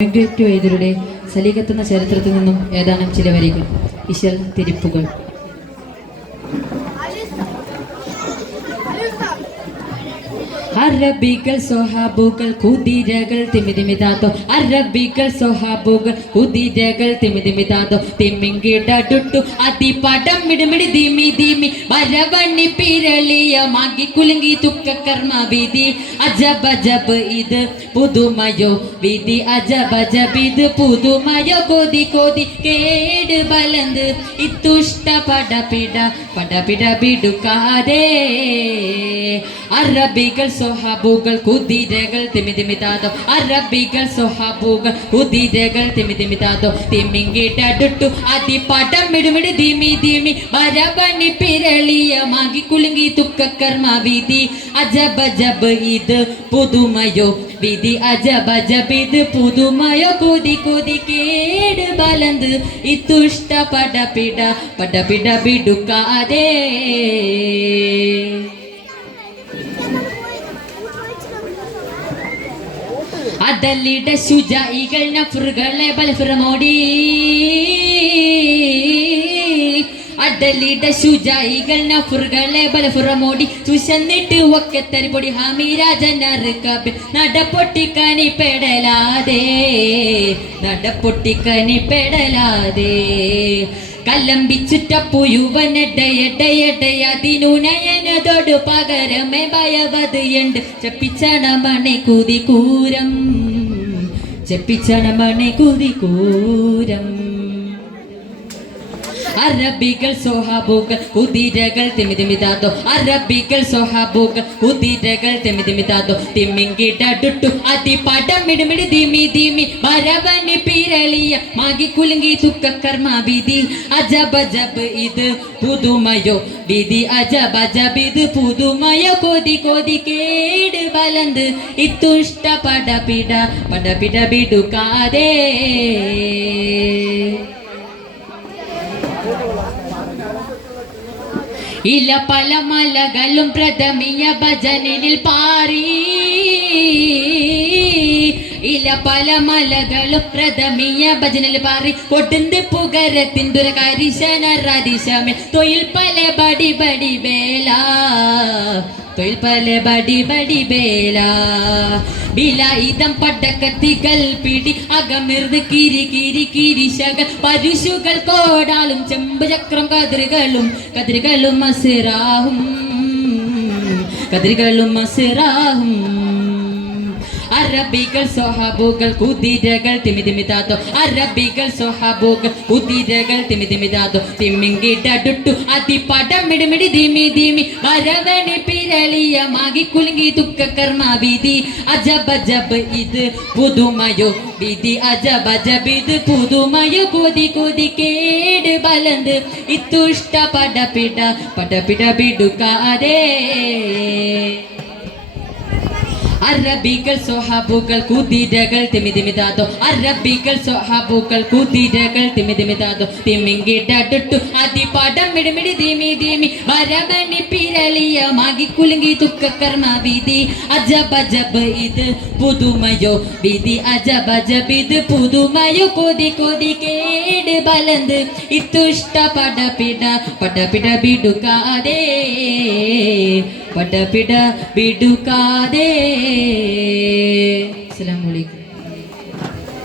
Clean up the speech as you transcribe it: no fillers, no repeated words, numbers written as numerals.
വൈദ്യരുടെ സലീകത്തുന്ന ചരിത്രത്തിൽ നിന്നും ഏതാനും ചില വരികൾ. ഇശൽ തിരിപ്പുകൾ. അറബികൾ സ്വഹാബുകൾ കുതിരകൾ തിമിതിമിതാതോ അറബികൾ സ്വഹാബുകൾ കുതിരകൾ തിമിതിമിതാതോ തിമ്മിങ്കിടടുട്ടു അതിപടം മിടുമിടി ധീമി ധീമി വരവണ്ണി പിരളിയ മാഗി കുലുങ്ങി തുക്ക കർമ്മ വിധി അജബ് അജബ് ഇത് പുതുമയോ വിധി അജബ് അജബ് ഇത് പുതുമയോ കൊതി കൊതി കേട് ബലന്ത് ഇത്തുഷ്ട പടപിട പടപിട ബിടുക്കാതെ അറബികൾ സ്വഹാബുകൾ കുതിരകൾ തിമിതിമിതാതോ അറബികൾ സ്വഹാബുകൾ കുതിരകൾ തിമിതിമിതാതോ തിമ്മിങ്കിടടുട്ടു അതിപടം മിടുമിടി ധീമി ധീമി വരവണ്ണി പിരളിയ മാഗി കുലുങ്ങി തുക്ക കർമ്മ വിധി അജബ് അജബ് ഇത് പുതുമയോ വിധി അജബ് അജബ് ഇത് പുതുമയോ കൊതി കൊതി കേട് ബലന്ത് ഇത്തുഷ്ട പടപിട പടപിട ബിടുക്കാതെ അതല്ലിട ശുജായികൾ നഫറുകളെ ബലഫുറമോടി അടലിട ശുജായികൾ നഫറുകളെ ബലഫുറമോടി ചുശന്നിട്ട് ഒക്കെ തരിപൊടി ഹാമിരാജനറുകബിൽ നടപൊട്ടിക്കനി പെടലാതെ നടപൊട്ടിക്കനി പെടലാതെ കല്ലമ്പിച്ചുറ്റപ്പു യുവനെടയടയടയതിനു നയനതോട് പകരമേ ഭയവത് ഉണ്ട് ചെപ്പിച്ചണമണി കുതികൂരം ചെപ്പിച്ചണമണി കുതികൂരം അറബികൾ സ്വഹാബുകൾ കുതിരകൾ തിമിതിമിതാതോ അറബികൾ സ്വഹാബുകൾ കുതിരകൾ തിമിതിമിതാതോ തിമ്മിങ്കിടടുട്ടു അതിപടം മിടുമിടി ധീമി ധീമി വരവണ്ണി പിരളിയ മാഗി കുലുങ്ങി തുക്ക കർമ്മ വിധി അജബ് അജബ് ഇത് പുതുമയോ വിധി അജബ് അജബ് ഇത് പുതുമയോ കൊതി കൊതി കേട് ബലന്ത് ഇത്തുഷ്ട പടപിട പടപിട ബിടുക്കാതെ ഇല പല മലകളും പ്രഥമിയ ഭജനിൽ പാറി ഇല പല മലകളും പ്രഥമിയ ഭജനിൽ പാറി കൊടുന്ത് പുകരത്തിൻ ദുരകരിശനറിശമേ തൊഴിൽ പല ബടി ബടി ബേല തൊഴിൽ പല ബടി ബടി ബേല ബിലായുധം പടക്കത്തികൾ പിടി അകമിർന്ന് കിരി കിരി കിരിശകൾ പരുശുകൾ കോടാലും ചെമ്പ് ചക്രം കതിരുകളും അസിറാഹും കതിരുകളും അസിറാഹും അറബികൾ സ്വഹാബുകൾ കുതിരകൾ തിമിതിമിതാതോ അറബികൾ സ്വഹാബുകൾ കുതിരകൾ തിമിതിമിതാതോ തിമ്മിങ്കിടടുട്ടു അതിപടം മിടുമിടി ധീമി ധീമി വരവണി പിരളിയ മാഗി കുലുങ്ങി തുക്ക കർമ്മ വിധി അജബ് അജബ് ഇത് പുതുമയോ വിധി അജബ് അജബ് ഇത് പുതുമയോ കൊതി കൊതി കേട് ബലന്ത് ഇത്തുഷ്ട പടപിട പടപിട ബിടുക്കാതെ അറബികൾ സ്വഹാബുകൾ കുതിരകൾ തിമിതിമിതാതോ അറബികൾ സ്വഹാബുകൾ കുതിരകൾ തിമിതിമിതാതോ തിമ്മിങ്കിടടുട്ടു അതിപടം മിടുമിടി ധീമി ധീമി വരവണ്ണി പിരളിയ മാഗി കുലുങ്ങി തുക്ക കർമ്മ വിധി അജബ് അജബ് ഇത് പുതുമയോ വിധി അജബ് അജബ് ഇത് പുതുമയോ കൊതി കൊതി കേട് ബലന്ത് ഇത്തുഷ്ട പടപിട പടപിട ബിടുക്കാതെ പടപിട ബിടുക്കാതെ. അസ്സലാമു അലൈക്കും.